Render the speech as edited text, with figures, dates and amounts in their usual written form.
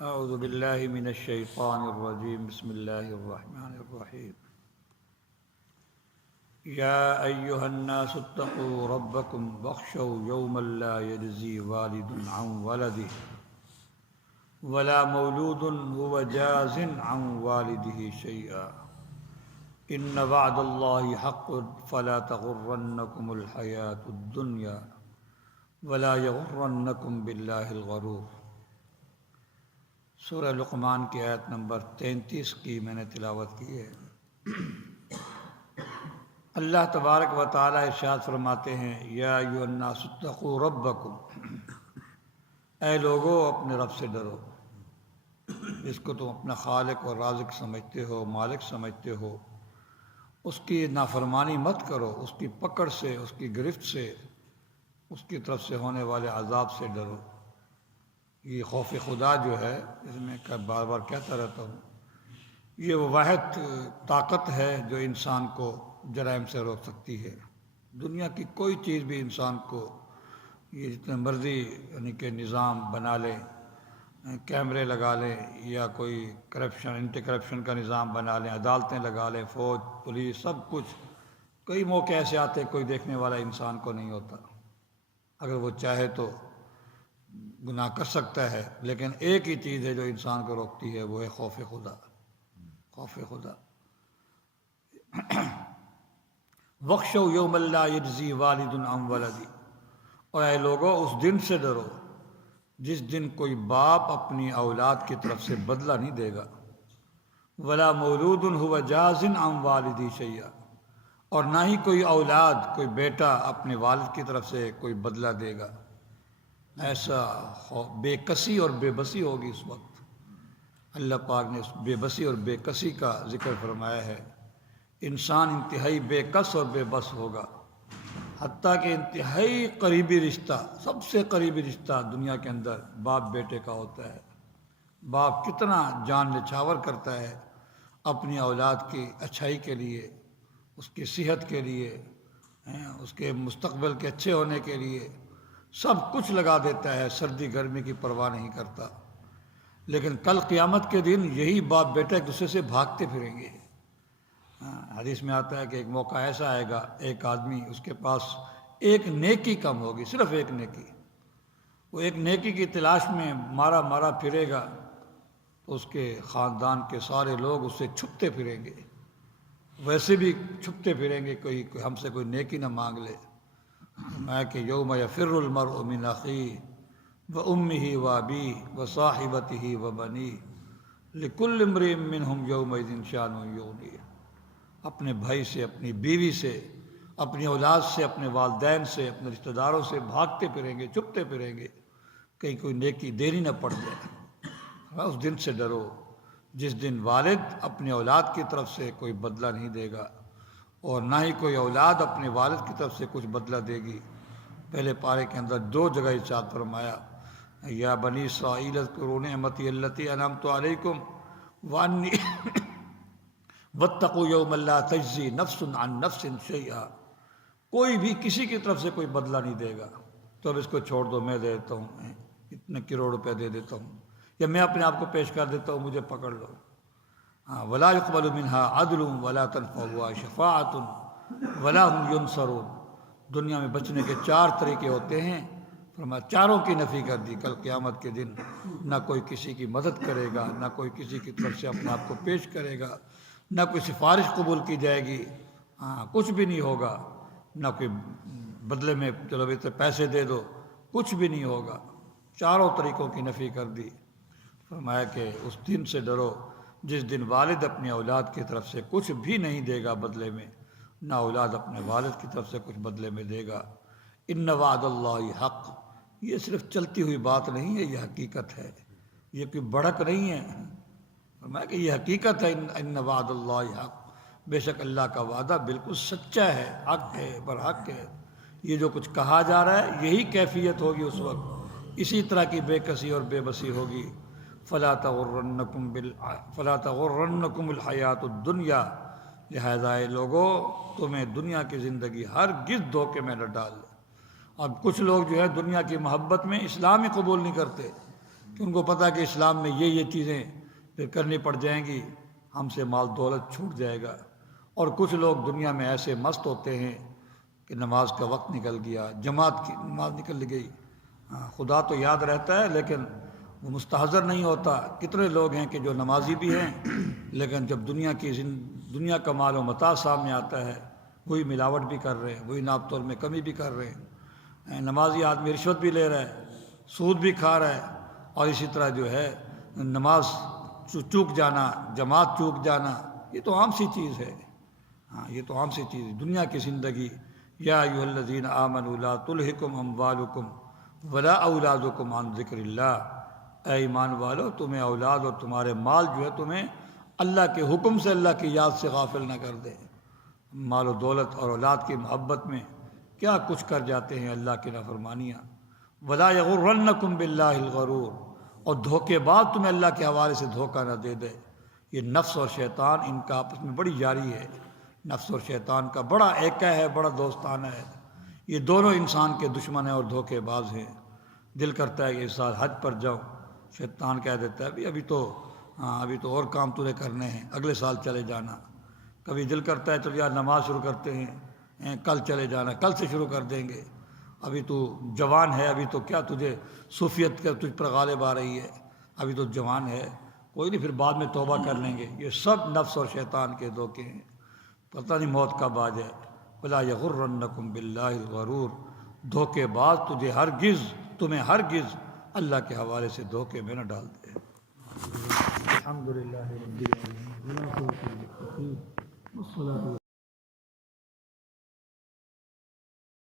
اعوذ باللہ من الشیطان الرجیم بسم اللہ الرحمن الرحیم یا ایہا الناس اتقوا ربکم واخشوا یوما لا یجزی والد عن ولدہ ولا مولود هو جاز عن والدہ شیئا ان وعد اللہ حق فلا تغرنکم الحیاة الدنیا ولا یغرنکم باللہ الغرور۔ سورہ لقمان کی آیت نمبر 33 کی میں نے تلاوت کی ہے۔ اللہ تبارک و تعالیٰ ارشاد فرماتے ہیں یا ایھا الناس اتقوا ربکم، اے لوگو اپنے رب سے ڈرو، جس کو تم اپنا خالق اور رازق سمجھتے ہو، مالک سمجھتے ہو، اس کی نافرمانی مت کرو، اس کی پکڑ سے، اس کی گرفت سے، اس کی طرف سے ہونے والے عذاب سے ڈرو۔ یہ خوف خدا جو ہے، اس میں بار بار کہتا رہتا ہوں، یہ وہ واحد طاقت ہے جو انسان کو جرائم سے روک سکتی ہے۔ دنیا کی کوئی چیز بھی انسان کو، یہ جتنے مرضی یعنی کہ نظام بنا لیں، کیمرے لگا لیں یا کوئی کرپشن، اینٹی کرپشن کا نظام بنا لیں، عدالتیں لگا لیں، فوج، پولیس، سب کچھ، کئی موقع ایسے آتے کوئی دیکھنے والا انسان کو نہیں ہوتا، اگر وہ چاہے تو گناہ کر سکتا ہے، لیکن ایک ہی چیز ہے جو انسان کو روکتی ہے، وہ ہے خوف خدا۔ خوف خدا۔ وَاخْشَوْا يَوْمًا لَا يَجْزِي وَالِدٌ عَنْ وَلَدِهِ، اور اے لوگو اس دن سے ڈرو جس دن کوئی باپ اپنی اولاد کی طرف سے بدلہ نہیں دے گا، وَلَا مَوْلُودٌ هُوَ جَازٍ عَنْ وَالِدِهِ شَيْئًا، اور نہ ہی کوئی اولاد، کوئی بیٹا اپنے والد کی طرف سے کوئی بدلہ دے گا۔ ایسا بے کسی اور بے بسی ہوگی اس وقت۔ اللہ پاک نے اس بے بسی اور بے کسی کا ذکر فرمایا ہے۔ انسان انتہائی بے کس اور بے بس ہوگا، حتیٰ کہ انتہائی قریبی رشتہ، سب سے قریبی رشتہ دنیا کے اندر باپ بیٹے کا ہوتا ہے۔ باپ کتنا جان نچھاور کرتا ہے اپنی اولاد کی اچھائی کے لیے، اس کی صحت کے لیے، اس کے مستقبل کے اچھے ہونے کے لیے، سب کچھ لگا دیتا ہے، سردی گرمی کی پرواہ نہیں کرتا۔ لیکن کل قیامت کے دن یہی باپ بیٹا ایک دوسرے سے بھاگتے پھریں گے۔ حدیث میں آتا ہے کہ ایک موقع ایسا آئے گا، ایک آدمی، اس کے پاس ایک نیکی کم ہوگی، صرف ایک نیکی، وہ ایک نیکی کی تلاش میں مارا مارا پھرے گا، تو اس کے خاندان کے سارے لوگ اس سے چھپتے پھریں گے، ویسے بھی چھپتے پھریں گے، کوئی ہم سے کوئی نیکی نہ مانگ لے۔ میں کہ یوم یفر المرء من اخیہ وامہ وابیہ وصاحبتہ وبنیہ لکل امرئ منہم یومئذ شأن یغنیہ۔ اپنے بھائی سے، اپنی بیوی سے، اپنی اولاد سے، اپنے والدین سے، اپنے رشتہ داروں سے بھاگتے پھریں گے، چھپتے پھریں گے، کہیں کوئی نیکی دینی نہ پڑ جائے۔ اس دن سے ڈرو جس دن والد اپنی اولاد کی طرف سے کوئی بدلہ نہیں دے گا، اور نہ ہی کوئی اولاد اپنے والد کی طرف سے کچھ بدلہ دے گی۔ پہلے پارے کے اندر 2 جگہ ارشاد فرمایا، یا بنی اسرائیل اذکروا نعمتی التی انعمت علیکم وانی واتقوا یوما لا تجزی نفس عن نفس شیئا۔ کوئی بھی کسی کی طرف سے کوئی بدلہ نہیں دے گا، تو اب اس کو چھوڑ دو، میں دے دیتا ہوں، اتنے کروڑ روپے دے دیتا ہوں، یا میں اپنے آپ کو پیش کر دیتا ہوں، مجھے پکڑ لو۔ ولا يقبل منها عدل ولا تنفعها شفاعة ولا هم ينصرون۔ دنیا میں بچنے کے 4 طریقے ہوتے ہیں، فرمایا چاروں کی نفی کر دی۔ کل قیامت کے دن نہ کوئی کسی کی مدد کرے گا، نہ کوئی کسی کی طرف سے اپنے آپ کو پیش کرے گا، نہ کوئی سفارش قبول کی جائے گی، کچھ بھی نہیں ہوگا، نہ کوئی بدلے میں چلو بھی پیسے دے دو، کچھ بھی نہیں ہوگا۔ چاروں طریقوں کی نفی کر دی۔ فرمایا کہ اس دن سے ڈرو جس دن والد اپنی اولاد کی طرف سے کچھ بھی نہیں دے گا بدلے میں، نہ اولاد اپنے والد کی طرف سے کچھ بدلے میں دے گا۔ ان وعد اللہ حق، یہ صرف چلتی ہوئی بات نہیں ہے، یہ حقیقت ہے، یہ کوئی بڑھک نہیں ہے۔ فرمایا کہ یہ حقیقت ہے، ان وعد اللہ حق، بے شک اللہ کا وعدہ بالکل سچا ہے، حق ہے، برحق ہے۔ یہ جو کچھ کہا جا رہا ہے یہی کیفیت ہوگی اس وقت، اسی طرح کی بے کسی اور بے بسی ہوگی۔ فلا تغرنکم الحیات الدنیا، لہذا اے لوگو تمہیں دنیا کی زندگی ہرگز دھوکے میں نہ ڈال۔ اب کچھ لوگ جو ہے دنیا کی محبت میں اسلام ہی قبول نہیں کرتے، کہ ان کو پتہ کہ اسلام میں یہ چیزیں پھر کرنی پڑ جائیں گی، ہم سے مال دولت چھوٹ جائے گا۔ اور کچھ لوگ دنیا میں ایسے مست ہوتے ہیں کہ نماز کا وقت نکل گیا، جماعت کی نماز نکل گئی، خدا تو یاد رہتا ہے لیکن وہ مستحضر نہیں ہوتا۔ کتنے لوگ ہیں کہ جو نمازی بھی ہیں لیکن جب دنیا کا مال و متاع سامنے آتا ہے وہی ملاوٹ بھی کر رہے ہیں، وہی ناپ تول میں کمی بھی کر رہے ہیں۔ نمازی آدمی رشوت بھی لے رہا ہے، سود بھی کھا رہا ہے، اور اسی طرح جو ہے نماز چوک جانا، جماعت چوک جانا، یہ تو عام سی چیز ہے۔ یہ تو عام سی چیز ہے دنیا کی زندگی۔ یا ایھا الذین آمنوا لا تلھکم اموالکم ولا اولادکم عن ذکر اللہ، اے ایمان والو تمہیں اولاد اور تمہارے مال جو ہے تمہیں اللہ کے حکم سے، اللہ کی یاد سے غافل نہ کر دے۔ مال و دولت اور اولاد کی محبت میں کیا کچھ کر جاتے ہیں اللہ کی نافرمانیاں۔ ولا یغرنکم باللہ الغرور، اور دھوکے باز تمہیں اللہ کے حوالے سے دھوکہ نہ دے دے۔ یہ نفس اور شیطان ان کا آپس میں بڑی یاری ہے، نفس اور شیطان کا بڑا ایکا ہے، بڑا دوستانہ ہے۔ یہ دونوں انسان کے دشمن ہیں اور دھوکے باز ہیں۔ دل کرتا ہے کہ اس سال حج پر جاؤں، شیطان کہہ دیتا ہے ابھی تو اور کام تجھے کرنے ہیں، اگلے سال چلے جانا۔ کبھی دل کرتا ہے چل یار نماز شروع کرتے ہیں، کل چلے جانا، کل سے شروع کر دیں گے، ابھی تو جوان ہے، ابھی تو کیا تجھے صوفیت کا تجھ پر غالب آ رہی ہے، ابھی تو جوان ہے، کوئی نہیں پھر بعد میں توبہ کر لیں گے۔ یہ سب نفس اور شیطان کے دھوکے ہیں، پتہ نہیں موت کب آ جائے۔ ولا یغرنکم باللہ الغرور، دھوکے باز تمہیں ہرگز اللہ کے حوالے سے دھوکے میں نہ ڈال دے۔ الحمدللہ رب العالمین۔